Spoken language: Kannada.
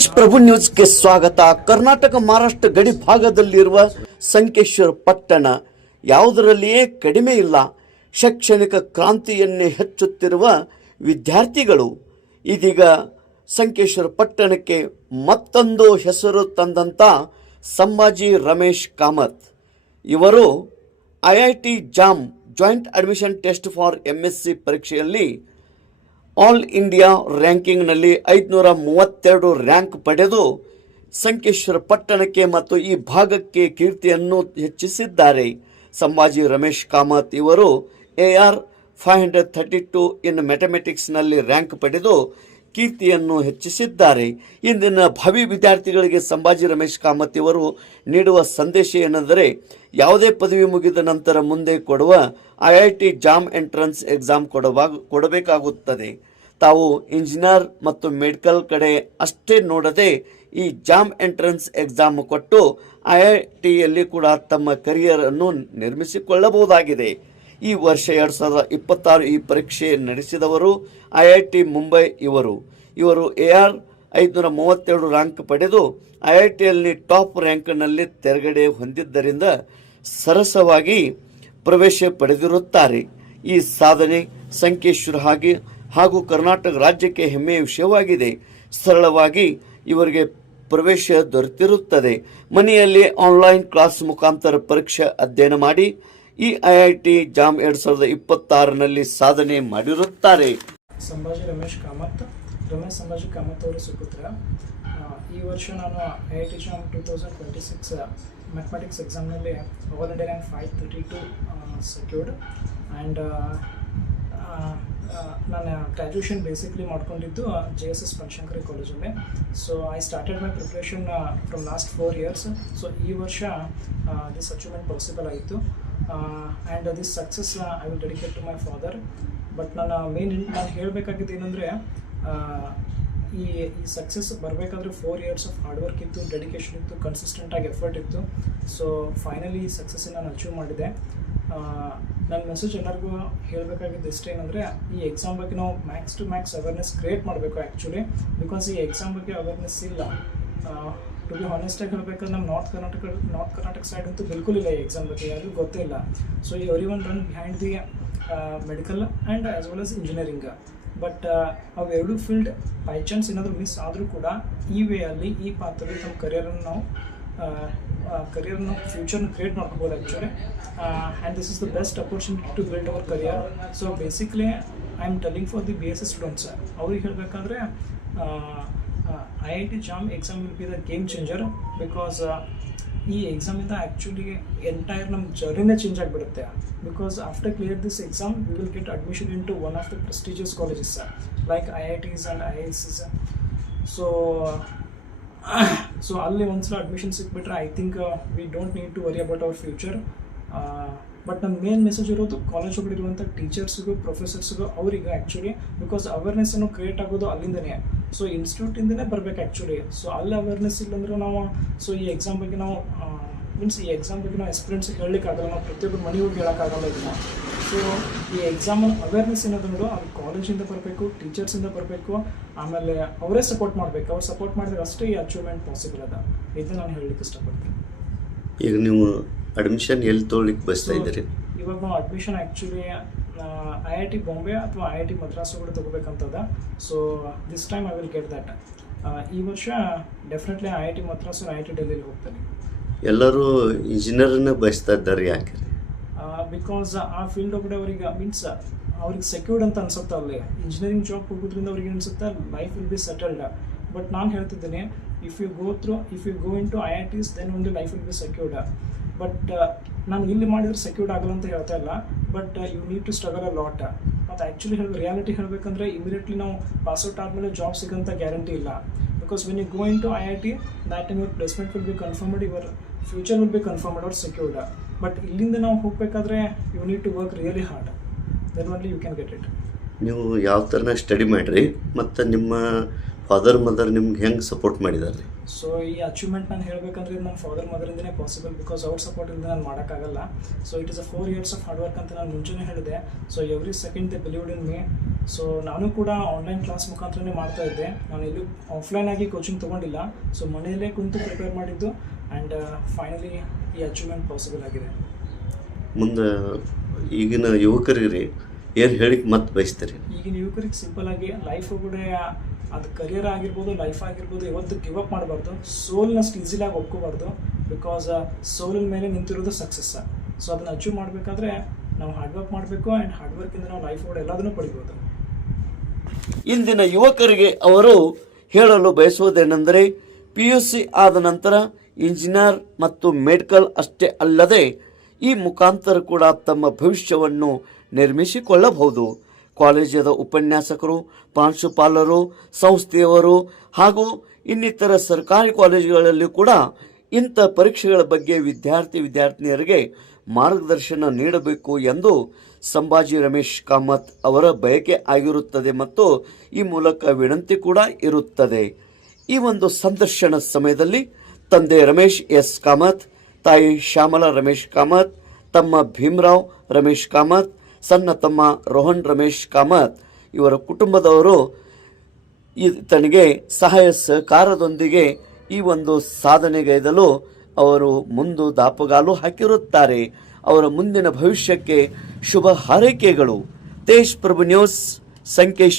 ತೇಜ್ ಪ್ರಭು ನ್ಯೂಸ್ಗೆ ಸ್ವಾಗತ. ಕರ್ನಾಟಕ ಮಹಾರಾಷ್ಟ್ರ ಗಡಿ ಭಾಗದಲ್ಲಿರುವ ಸಂಕೇಶ್ವರ ಪಟ್ಟಣ ಯಾವುದರಲ್ಲಿಯೇ ಕಡಿಮೆ ಇಲ್ಲ. ಶೈಕ್ಷಣಿಕ ಕ್ರಾಂತಿಯನ್ನೇ ಹೆಚ್ಚುತ್ತಿರುವ ವಿದ್ಯಾರ್ಥಿಗಳು ಇದೀಗ ಸಂಕೇಶ್ವರ ಪಟ್ಟಣಕ್ಕೆ ಮತ್ತೊಂದು ಹೆಸರು ತಂದಂಥ ಸಂಭಾಜಿ ರಮೇಶ್ ಕಾಮತ್ ಇವರು IIT jam joint admission test for MSc ಪರೀಕ್ಷೆಯಲ್ಲಿ ಆಲ್ ಇಂಡಿಯಾ ರ್ಯಾಂಕಿಂಗ್ನಲ್ಲಿ 532 ರ್ಯಾಂಕ್ ಪಡೆದು ಸಂಕೇಶ್ವರ ಪಟ್ಟಣಕ್ಕೆ ಮತ್ತು ಈ ಭಾಗಕ್ಕೆ ಕೀರ್ತಿಯನ್ನು ಹೆಚ್ಚಿಸಿದ್ದಾರೆ. ಸಂಭಾಜಿ ರಮೇಶ್ ಕಾಮತ್ ಇವರು AR 532 ಇನ್ ಮ್ಯಾಥಮೆಟಿಕ್ಸ್ನಲ್ಲಿ ರ್ಯಾಂಕ್ ಪಡೆದು ಕೀರ್ತಿಯನ್ನು ಹೆಚ್ಚಿಸಿದ್ದಾರೆ. ಇಂದಿನ ಭಾವಿ ವಿದ್ಯಾರ್ಥಿಗಳಿಗೆ ಸಂಭಾಜಿ ರಮೇಶ್ ಕಾಮತ್ ಇವರು ನೀಡುವ ಸಂದೇಶ ಏನೆಂದರೆ, ಯಾವುದೇ ಪದವಿ ಮುಗಿದ ನಂತರ ಮುಂದೆ ಕೊಡುವ IIT ಜಾಮ್ ಎಂಟ್ರನ್ಸ್ ಎಕ್ಸಾಮ್ ಕೊಡಬೇಕಾಗುತ್ತದೆ. ತಾವು ಇಂಜಿನಿಯರ್ ಮತ್ತು ಮೆಡಿಕಲ್ ಕಡೆ ಅಷ್ಟೇ ನೋಡದೆ ಈ ಜಾಮ್ ಎಂಟ್ರನ್ಸ್ ಎಕ್ಸಾಮ್ ಕೊಟ್ಟು IITಯಲ್ಲಿ ಕೂಡ ತಮ್ಮ ಕರಿಯರ್ ಅನ್ನು ನಿರ್ಮಿಸಿಕೊಳ್ಳಬಹುದಾಗಿದೆ. ಈ ವರ್ಷ 2026 ಈ ಪರೀಕ್ಷೆ ನಡೆಸಿದವರು IIT ಮುಂಬೈ ಇವರು AR 532 ರ್ಯಾಂಕ್ ಪಡೆದು IITಯಲ್ಲಿ ಟಾಪ್ ರ್ಯಾಂಕ್ನಲ್ಲಿ ತೆರಗಡೆ ಹೊಂದಿದ್ದರಿಂದ ಸರಸವಾಗಿ ಪ್ರವೇಶ ಪಡೆದಿರುತ್ತಾರೆ. ಈ ಸಾಧನೆ ಸಂಕೇಶ್ವರ ಹಾಗೂ ಕರ್ನಾಟಕ ರಾಜ್ಯಕ್ಕೆ ಹೆಮ್ಮೆಯ ವಿಷಯವಾಗಿದೆ. ಸರಳವಾಗಿ ಇವರಿಗೆ ಪ್ರವೇಶ ದೊರೆತಿರುತ್ತದೆ. ಮನೆಯಲ್ಲಿ ಆನ್ಲೈನ್ ಕ್ಲಾಸ್ ಮುಖಾಂತರ ಪರೀಕ್ಷೆ ಅಧ್ಯಯನ ಮಾಡಿ ಈ IIT ಜಾಮ್ 2026ನಲ್ಲಿ ಸಾಧನೆ ಮಾಡಿರುತ್ತಾರೆ. ಸಂಭಾಜಿ ರಮೇಶ್ ಕಾಮತ್ ಸಂಭಾಜಿ ಕಾಮತ್ ಅವರ ಸುಪುತ್ರ. ಈ ವರ್ಷ ನಾನು IIT ಜಾಮ್ 2026 ಮ್ಯಾಥಮೆಟಿಕ್ಸ್ ಎಕ್ಸಾಮ್ನಲ್ಲಿ all India rank 532 secured. And ನಾನು ಗ್ರ್ಯಾಜುಯೇಷನ್ ಬೇಸಿಕ್ಲಿ ಮಾಡ್ಕೊಂಡಿದ್ದು JSS ಬನಶಂಕರಿ ಕಾಲೇಜಲ್ಲಿ. So I started my preparation from last 4 years. So ಈ ವರ್ಷ ದಿಸ್ ಅಚೀವ್ಮೆಂಟ್ ಪಾಸಿಬಲ್ ಆಯಿತು. And this success I will dedicate to my father. But ನಾನು ಹೇಳಬೇಕಾಗಿದ್ದು ಏನಂದರೆ, ಈ ಸಕ್ಸಸ್ ಬರಬೇಕಾದ್ರೆ 4 years ಆಫ್ ಹಾರ್ಡ್ ವರ್ಕ್ ಇತ್ತು, ಡೆಡಿಕೇಶನ್ ಇತ್ತು, ಕನ್ಸಿಸ್ಟೆಂಟಾಗಿ ಎಫರ್ಟ್ ಇತ್ತು. ಸೊ ಫೈನಲಿ ಈ ಸಕ್ಸಸ್ಸನ್ನು ನಾನು ಅಚೀವ್ ಮಾಡಿದೆ. ನನ್ನ ಮೆಸೇಜ್ ಎಲ್ಲರಿಗೂ ಹೇಳಬೇಕಾಗಿದ್ದು ಇಷ್ಟೇನೆಂದರೆ, ಈ ಎಕ್ಸಾಮ್ ಬಗ್ಗೆ ನಾವು ಮ್ಯಾಕ್ಸ್ ಅವೇರ್ನೆಸ್ ಕ್ರಿಯೇಟ್ ಮಾಡಬೇಕು ಆ್ಯಕ್ಚುಲಿ. ಬಿಕಾಸ್ ಈ ಎಕ್ಸಾಮ್ ಬಗ್ಗೆ ಅವೇರ್ನೆಸ್ ಇಲ್ಲ. ಟು ಬಿ ಹಾನೆಸ್ಟಾಗಿ ಹೇಳಬೇಕಾದ್ರೆ ನಮ್ಮ ನಾರ್ತ್ ಕರ್ನಾಟಕ ಸೈಡ್ ಅಂತೂ ಬಿಲ್ಕುಲ್ ಇಲ್ಲ ಈ ಎಕ್ಸಾಮ್ ಬಗ್ಗೆ, ಯಾರಿಗೂ ಗೊತ್ತಿಲ್ಲ. So everyone run behind the medical and as well as engineering. But ಅವೆರಡು ಫೀಲ್ಡ್ ಬೈ ಚಾನ್ಸ್ ಏನಾದರೂ ಮಿಸ್ ಆದರೂ ಕೂಡ ಈ ವೇಯಲ್ಲಿ, ಈ ಪಾತ್ರಲ್ಲಿ ನಮ್ಮ ಕರಿಯರನ್ನು ನಾವು ಫ್ಯೂಚರ್ನ ಕ್ರಿಯೇಟ್ ಮಾಡ್ಕೋಬೋದು actually. And this is the best opportunity to build our career. So basically I am telling for the BSc students. ಅವ್ರಿಗೆ ಹೇಳಬೇಕಾದ್ರೆ IIT JAM exam will be the game changer. Because ಈ ಎಕ್ಸಾಮಿಂದ ಆ್ಯಕ್ಚುಲಿ ಎಂಟೈರ್ ನಮ್ಮ ಜರ್ನಿನೇ ಚೇಂಜ್ ಆಗಿಬಿಡುತ್ತೆ. Because after clear this exam we will get admission in to one of the prestigious colleges like IITs and IISs. So ಅಲ್ಲಿ ಒಂದ್ಸಲ ಅಡ್ಮಿಷನ್ ಸಿಕ್ಬಿಟ್ರೆ I think we don't need to worry about our future. But ನನ್ನ ಮೇನ್ ಮೆಸೇಜ್ ಇರೋದು ಕಾಲೇಜ್ ಒಳಗಿರುವಂಥ ಟೀಚರ್ಸ್ಗೂ, ಪ್ರೊಫೆಸರ್ಸ್ಗೂ, ಅವರಿಗೆ ಆ್ಯಕ್ಚುಲಿ. ಬಿಕಾಸ್ ಅವೇರ್ನೆಸ್ಸನ್ನು ಕ್ರಿಯೇಟ್ ಆಗೋದು ಅಲ್ಲಿಂದನೇ. ಸೊ ಇನ್ಸ್ಟಿಟ್ಯೂಟಿಂದನೇ ಬರಬೇಕು ಆ್ಯಕ್ಚುಲಿ. ಸೊ ಅಲ್ಲಿ ಅವೇರ್ನೆಸ್ ಇಲ್ಲಾಂದ್ರೆ ನಾವು ಈ ಎಕ್ಸಾಮ್ ಬಗ್ಗೆ ನಾವು ಎಕ್ಸ್ಪೀರಿಯನ್ಸಿಗೆ ಹೇಳಲಿಕ್ಕಾಗಲ್ಲ. ನಾವು ಪ್ರತಿಯೊಬ್ಬರು ಮನೆ ಹೋಗಿ ಹೇಳೋಕ್ಕಾಗಲ್ಲ ಇದನ್ನು. ಸೊ ಈ ಎಕ್ಸಾಮ್ ಅವೇರ್ನೆಸ್ ಏನಾದ್ರು ಅದು ಕಾಲೇಜಿಂದ ಬರಬೇಕು, ಟೀಚರ್ಸಿಂದ ಬರಬೇಕು. ಆಮೇಲೆ ಅವರೇ ಸಪೋರ್ಟ್ ಮಾಡಬೇಕು. ಅವ್ರು ಸಪೋರ್ಟ್ ಮಾಡಿದ್ರೆ ಅಷ್ಟೇ ಈ ಅಚೀವ್ಮೆಂಟ್ ಪಾಸಿಬಲ್ ಅದ. ಇದನ್ನ ನಾನು ಹೇಳಲಿಕ್ಕೆ ಇಷ್ಟಪಡ್ತೀನಿ. ಈಗ ನೀವು ಅಡ್ಮಿಷನ್ ಎಲ್ಲಿ ತೊಗೊಳ್ಳಿಕ್ಕೆ ಬಯಸ್ತಾ ಇದ್ದೀರಿ? ಇವಾಗ ನಾವು ಅಡ್ಮಿಷನ್ ಆ್ಯಕ್ಚುಲಿ IIT ಬಾಂಬೆ ಅಥವಾ IIT ಮದ್ರಾಸುಗಳು ತೊಗೋಬೇಕಂತದ. So this time I will get that. ಈ ವರ್ಷ ಡೆಫಿನೆಟ್ಲಿ IIT ಮದ್ರಾಸು, IIT ಡೆಲ್ಲಿಲಿ ಹೋಗ್ತೀನಿ. ಎಲ್ಲರೂ ಇಂಜಿನಿಯರನ್ನ ಬಯಸ್ತಾ ಇದ್ದಾರೆ, ಯಾಕೆ? ಬಿಕಾಸ್ ಆ ಫೀಲ್ಡ್ ಒಳಗಡೆ ಅವ್ರಿಗೆ ಸೆಕ್ಯೂರ್ಡ್ ಅಂತ ಅನ್ಸುತ್ತೆ. ಅಲ್ಲಿ ಇಂಜಿನಿಯರಿಂಗ್ ಜಾಬ್ ಹೋಗೋದ್ರಿಂದ ಅವ್ರಿಗೆ ಅನಿಸುತ್ತೆ life will be settled. But ನಾನು ಹೇಳ್ತಿದ್ದೀನಿ, if you go into IITs then only life will be secured. But ನಾನು ಇಲ್ಲಿ ಮಾಡಿದ್ರೆ ಸೆಕ್ಯೂರ್ಡ್ ಆಗಲ್ಲ ಅಂತ ಹೇಳ್ತಾ ಇಲ್ಲ. But you need to struggle a lot. ಮತ್ತು ಆ್ಯಕ್ಚುಲಿ ರಿಯಾಲಿಟಿ ಹೇಳಬೇಕಂದ್ರೆ ಇಮಿಡಿಯೇಟ್ಲಿ ನಾವು ಪಾಸ್ಔಟ್ ಆದಮೇಲೆ ಜಾಬ್ ಸಿಗೋಂಥ ಗ್ಯಾರಂಟಿ ಇಲ್ಲ. Because when you go into IIT that time your placement will be confirmed, your future will be confirmed R secured. But ಇಲ್ಲಿಂದ ನಾವು ಹೋಗಬೇಕಾದ್ರೆ you need to work really hard, then only you can get it. ನೀವು ಯಾವ ಥರನ ಸ್ಟಡಿ ಮಾಡಿರಿ ಮತ್ತು ನಿಮ್ಮ ಫಾದರ್ ಮದರ್ ನಿಮ್ಗೆ ಹೆಂಗೆ ಸಪೋರ್ಟ್ ಮಾಡಿದ್ದಾರೆ? ಸೊ ಈ ಅಚೀವ್ಮೆಂಟ್ ನಾನು ಹೇಳಬೇಕಂದ್ರೆ ಇದು ನನ್ನ ಫಾದರ್ ಮದರಿಂದನೇ ಪಾಸಿಬಲ್, ಬಿಕಾಸ್ ಅವ್ರ ಸಪೋರ್ಟ್ ಇಲ್ಲದೆ ನಾನು ಮಾಡೋಕ್ಕಾಗಲ್ಲ. So it is a 4 years of hard work ಅಂತ ನಾನು ಮುಂಚೆನೇ ಹೇಳಿದೆ. So every second they believed in me. So ನಾನು ಕೂಡ ಆನ್ಲೈನ್ ಕ್ಲಾಸ್ ಮುಖಾಂತರನೇ ಮಾಡ್ತಾ ಇದ್ದೆ, ನಾನು ಎಲ್ಲೂ ಆಫ್ಲೈನ್ ಆಗಿ ಕೋಚಿಂಗ್ ತೊಗೊಂಡಿಲ್ಲ. ಸೊ ಮನೆಯಲ್ಲೇ ಕುಂತು ಪ್ರಿಪೇರ್ ಮಾಡಿದ್ದು ಆ್ಯಂಡ್ ಫೈನಲಿ ಈ ಅಚೀವ್ಮೆಂಟ್ ಪಾಸಿಬಲ್ ಆಗಿದೆ. ಮುಂದೆ ಈಗಿನ ಯುವಕರಿಗೆ ಏನು ಹೇಳಿಕ್ಕೆ ಮತ್ತೆ ಬಯಸ್ತೀರಿ? ಈಗಿನ ಯುವಕರಿಗೆ ಸಿಂಪಲ್ ಆಗಿ ಲೈಫ್ ಕೂಡ ಅದು ಕರಿಯರ್ ಆಗಿರ್ಬೋದು, ಲೈಫ್ ಆಗಿರ್ಬೋದು, ಯಾವತ್ತು ಗಿವ್ ಅಪ್ ಮಾಡಬಾರ್ದು. ಸೋಲ್ನಷ್ಟು ಈಸಿಲಾಗಿ ಒಪ್ಕೋಬಾರ್ದು, ಬಿಕಾಸ್ ಸೋಲಿನ ಮೇಲೆ ನಿಂತಿರೋದು ಸಕ್ಸಸ್. ಸೊ ಅದನ್ನು ಅಚೀವ್ ಮಾಡಬೇಕಾದ್ರೆ ನಾವು ಹಾರ್ಡ್ ವರ್ಕ್ ಮಾಡಬೇಕು ಆ್ಯಂಡ್ ಹಾರ್ಡ್ ವರ್ಕಿಂದ ನಾವು ಲೈಫ್ ಕೂಡ ಎಲ್ಲದನ್ನೂ ಪಡಿಬೋದು. ಇಂದಿನ ಯುವಕರಿಗೆ ಅವರು ಹೇಳಲು ಬಯಸುವುದೇನೆಂದರೆ, PUC ಆದ ನಂತರ ಇಂಜಿನಿಯರ್ ಮತ್ತು ಮೆಡಿಕಲ್ ಅಷ್ಟೇ ಅಲ್ಲದೆ ಈ ಮುಖಾಂತರ ಕೂಡ ತಮ್ಮ ಭವಿಷ್ಯವನ್ನು ನಿರ್ಮಿಸಿಕೊಳ್ಳಬಹುದು. ಕಾಲೇಜದ ಉಪನ್ಯಾಸಕರು, ಪ್ರಾಂಶುಪಾಲರು, ಸಂಸ್ಥೆಯವರು ಹಾಗೂ ಇನ್ನಿತರ ಸರ್ಕಾರಿ ಕಾಲೇಜುಗಳಲ್ಲಿ ಕೂಡ ಇಂಥ ಪರೀಕ್ಷೆಗಳ ಬಗ್ಗೆ ವಿದ್ಯಾರ್ಥಿನಿಯರಿಗೆ ಮಾರ್ಗದರ್ಶನ ನೀಡಬೇಕು ಎಂದು ಸಂಭಾಜಿ ರಮೇಶ್ ಕಾಮತ್ ಅವರ ಬಯಕೆ ಆಗಿರುತ್ತದೆ ಮತ್ತು ಈ ಮೂಲಕ ವಿನಂತಿ ಕೂಡ ಇರುತ್ತದೆ. ಈ ಒಂದು ಸಂದರ್ಶನ ಸಮಯದಲ್ಲಿ ತಂದೆ ರಮೇಶ್ ಎಸ್ ಕಾಮತ್, ತಾಯಿ ಶ್ಯಾಮಲಾ ರಮೇಶ್ ಕಾಮತ್, ತಮ್ಮ ಭೀಮರಾವ್ ರಮೇಶ್ ಕಾಮತ್, ಸಣ್ಣ ತಮ್ಮ ರೋಹನ್ ರಮೇಶ್ ಕಾಮತ್ ಇವರ ಕುಟುಂಬದವರು ತನಗೆ ಸಹಾಯ ಸಹಕಾರದೊಂದಿಗೆ ಈ ಒಂದು ಸಾಧನೆಗೈದಲು ಅವರು ಮುಂದೆ ದಾಪುಗಾಲು ಹಾಕಿರುತ್ತಾರೆ. ಅವರ ಮುಂದಿನ ಭವಿಷ್ಯಕ್ಕೆ ಶುಭ ಹಾರೈಕೆಗಳು. ತೇಜ್ ಪ್ರಭು ನ್ಯೂಸ್, ಸಂಕೇಶ್.